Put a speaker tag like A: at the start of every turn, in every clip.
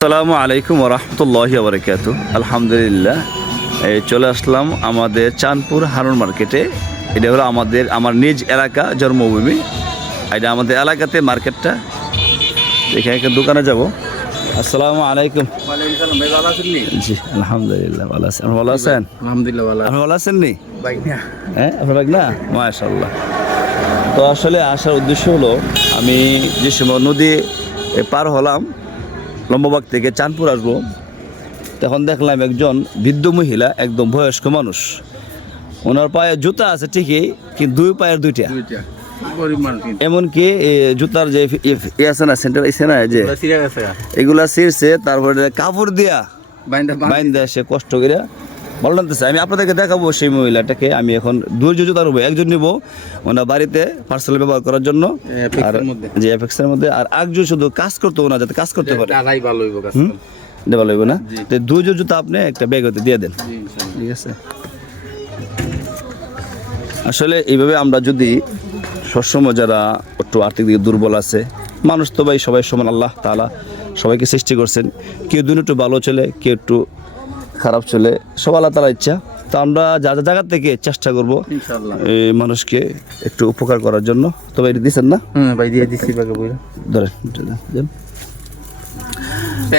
A: আসসালামু আলাইকুম রহমতুল্লাহ বরকাত আলহামদুলিল্লাহ এই চলে আসলাম আমাদের চাঁদপুর হারুন মার্কেটে। এটা হলো আমাদের আমার নিজ এলাকা জন্মভূমি। এটা আমাদের এলাকাতে মার্কেটটা। এখানে একটা দোকানে যাব। আসসালামু আলাইকুম। জি আলহামদুলিল্লাহ ভালো আছেন ভালো আছেন?
B: আলহামদুলিল্লাহ ভালো
A: আপনি ভালো আছেন নি? হ্যাঁ আপনার না? মাশাল্লাহ তো আসলে আসার উদ্দেশ্য হলো আমি যে সময় নদী পার হলাম লম্বাবাগ থেকে চাঁদপুর আসব। তখন দেখলাম একজন বৃদ্ধ মহিলা একদম বয়স্ক মানুষ। ওনার পায়ে জুতা আছে ঠিকই কিন্তু দুই পায়ের দুইটা। এমনকি জুতার যে আছে না সেন্টার আছে না যে। এগুলা ছিঁড়ছে তারপরে কাপড় দিয়া
B: বাইন্দা
A: সে কষ্ট করে ভালো লাগতেছে আমি আপনাদেরকে দেখাবো সেই মহিলাটাকে। আমি এখন দুর্য জুতা নেব একজন নেব ওনার বাড়িতে পার্সেল ব্যবহার করার জন্য। আর যে এফেক্সের মধ্যে। আর একজন শুধু কাজ করতে না যাতে কাজ করতে পারে।
B: ভালো হইব কাজ
A: দেওয়া লাগবে না। তো দুর্য জুতা আপনি একটা ব্যাগ হতে দিয়ে দেন। ঠিক আছে। আসলে এইভাবে আমরা যদি সবসময় যারা একটু আর্থিক দিকে দুর্বল আছে মানুষ তো ভাই সবাই সমান আল্লাহ তাআলা সবাইকে সৃষ্টি করছেন। কেউ দুজন একটু ভালো চলে কেউ একটু খারাপ চলে সব আল্লাহ তালা ইচ্ছা। তো আমরা যা যা জায়গা থেকে চেষ্টা করব এই মানুষকে একটু উপকার করার জন্য। তবে এটা দিচ্ছেন না?
B: ভাই দিয়ে বইরা।
A: ধরেন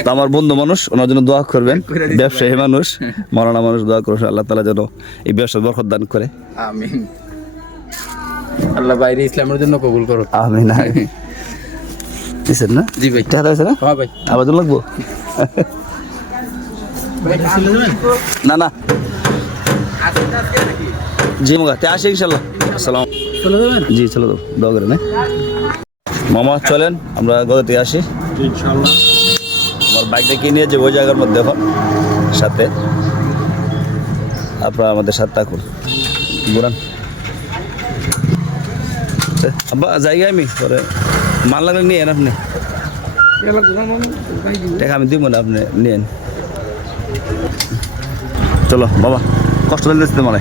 A: তো আমার বন্ধু মানুষ ওনার জন্য দোয়া করবেন। ব্যবসায়ী মানুষ মরানা মানুষ দোয়া করবেন আল্লাহ তালা যেন এই ব্যবসা বরকত দান করে।
B: আমিন। আল্লাহ বাইরে ইসলামের জন্য কবুল করো
A: আমি না দিচ্ছেন না?
B: জি ভাই।
A: টাকা আছে না?
B: হ্যাঁ ভাই।
A: আবার লাগবো? না না। জি মগা তে আসে ইনশাল্লাহ। আসসালাম
B: চলে যাবেন
A: জি চলো তো দোয়া করে না। মামা চলেন আমরা গত থেকে আসি।
B: ইনশাআল্লাহ
A: আমার বাইকটা কিনে নিয়ে যাব ওই জায়গার মধ্যে এখন সাথে। আপনারা আমাদের সাথে থাকুন। ঘুরান। আব্বা জায়গা আমি পরে মাল লাগলে নিয়ে আপনি। টাকা আমি দিব না আপনি নিয়েন। চলো, বাবা, কষ্ট দিতে মানে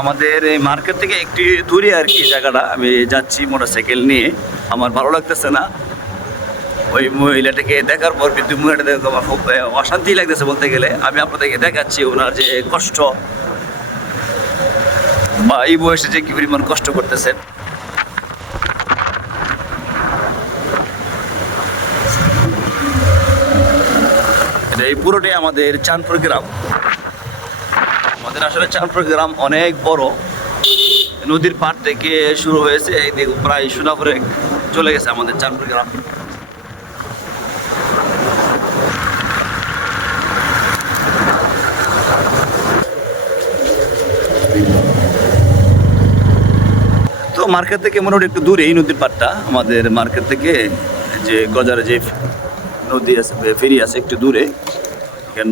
A: আমাদের এই মার্কেট থেকে একটু দূরে আর কি জায়গাটা। আমি যাচ্ছি মোটরসাইকেল নিয়ে। আমার ভালো লাগতেছে না। ওই মহিলাটাকে দেখার পর কিন্তু মহিলাটা আমার খুব অশান্তি লাগতেছে বলতে গেলে। আমি আপনাদেরকে দেখাচ্ছি, ওনার যে কষ্ট। বা এই বয়সে যে কি পরিমাণ কষ্ট করতেছেন। এই পুরোটাই আমাদের চাঁদপুর গ্রাম। আমাদের আসলে চাঁদপুর গ্রাম অনেক বড়। নদীর পাড় থেকে শুরু হয়েছে, এই দেখো প্রায় সোনাপুরে চলে গেছে আমাদের চাঁদপুর গ্রাম। তো মার্কেট থেকে মোটামুটি একটু দূরে এই নদীর পাড়টা। আমাদের মার্কেট থেকে যে গজারে যে নদী আছে ফেরি আছে একটু দূরে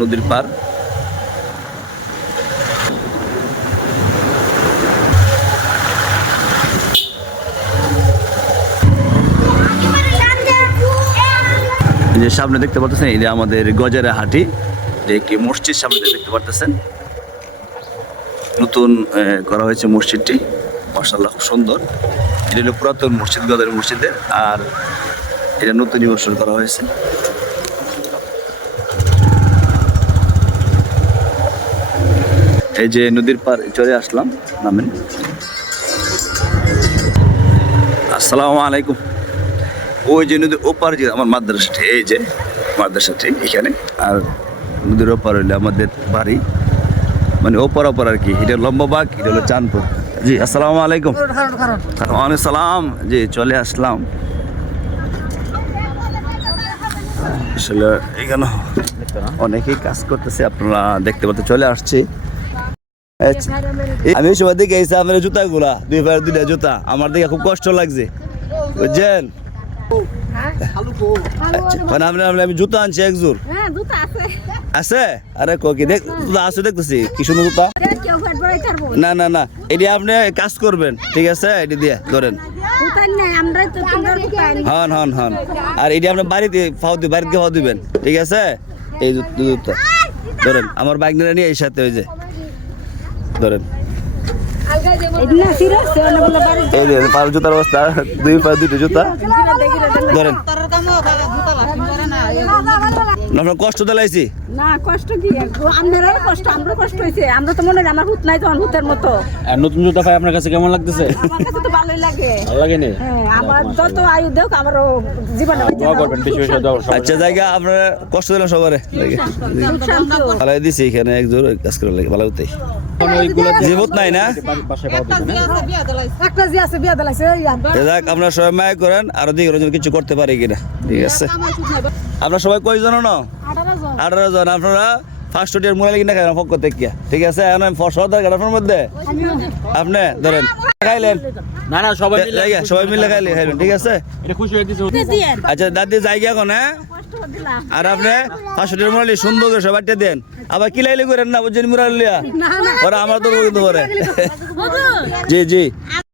A: নদীর পার। যে সামনে দেখতে এই যে আমাদের গজারে হাটি, যে কি মসজিদ সামনে দেখতে পারতেছেন। নতুন করা হয়েছে মসজিদটি মার্শাল্লাহ খুব সুন্দর। এটা হলো পুরাতন মসজিদ গজারের মসজিদের, আর এটা নতুন নিবসন করা হয়েছে। এই যে নদীর পার চলে আসলাম, নামেন। আসসালামু আলাইকুম। ওই যে নদীর ওপার যে আমার মাদ্রাসাটি, এই যে মাদ্রাসাটি এখানে। আর নদীর ওপার হইলে আমাদের বাড়ি। মানে ওপার ওপার আর কি, এটা লম্বা বাঘ, এটা হলো চাঁদপুর। জি, আসসালামু আলাইকুম। ওয়ালাইকুম সালাম জি, চলে আসলাম। আসলে এখানে অনেকেই কাজ করতেছে, আপনারা দেখতে পাচ্ছেন, চলে আসছে। আমি ওই সময় দেখে এসে আপনার জুতাগুলা। দুই পায়ের দুইটা জুতা। আমার দেখে খুব কষ্ট লাগছে। বুঝছেন? আচ্ছা, মানে আপনি আমি জুতা আনছি এক জোর
C: হ্যাঁ আছে।
A: আছে? আরে কি? দেখ জুতা আছে দেখতেছি। কি সুন্দর জুতা? না না না। এটি আপনি কাজ করবেন। ঠিক আছে? এটি দিয়ে ধরেন। হন হন হন। আর এটি আপনি বাড়িতে ফাও দিবেন বাড়িতে ফাও দিবেন। ঠিক আছে? এই জুতা ধরেন আমার বাইক নিয়ে এই সাথে ওই যে। ধরেন।
C: আলগা যে এদিন সিরিয়াস সে অনেক বলে বাড়ি
A: এই যে পার জুতার অবস্থা দুই পা দুটো জুতা। ধরেন। আপনার কষ্ট দিলাইছি
C: না কষ্ট কি? আপনারা কষ্ট আমরা কষ্ট হয়েছে। আমরা তো মনে আমার হুত নাই তখন হুতের মতো।
B: আর নতুন জুতা ভাই আপনার কাছে কেমন লাগতেছে?
C: আমার কাছে তো ভালোই লাগে।
B: ভালো লাগেনি?
C: হ্যাঁ আমার যত আয়ু দেখ আমারও জীবনে
B: দোয়া করবেন বেশি বেশি দোয়া
A: আচ্ছা জায়গা আপনার কষ্ট দিলাম সবারে। ভালো দিছি এখানে এক জোর কাজ করে লাগে ভালো হতেই জীবত নাই না? যাক আপনারা সবাই মায়া করেন আরও দিকে কিছু করতে পারে কিনা। ঠিক আছে। আপনারা সবাই কয়জন না আঠারো জন। আপনারা ফার্স্ট ইয়ার মনে কিনা খাই পক্ষ থেকে ঠিক আছে? এখন আমি গাড়ার মধ্যে। আপনি ধরেন খাইলেন
B: না না সবাই মিলে
A: সবাই মিলে খাইলে খাইলেন ঠিক আছে?
B: এটা খুশি হয়ে গেছে।
A: আচ্ছা দাদি জায়গা এখন হ্যাঁ? আর আপনি ফার্স্ট ইয়ার মনে সুন্দর করে সবাইটা দেন। আবার কিলাইলি করেন না বুঝছেন মুরালিয়া ওরা আমার তো কিন্তু করে। জি জি।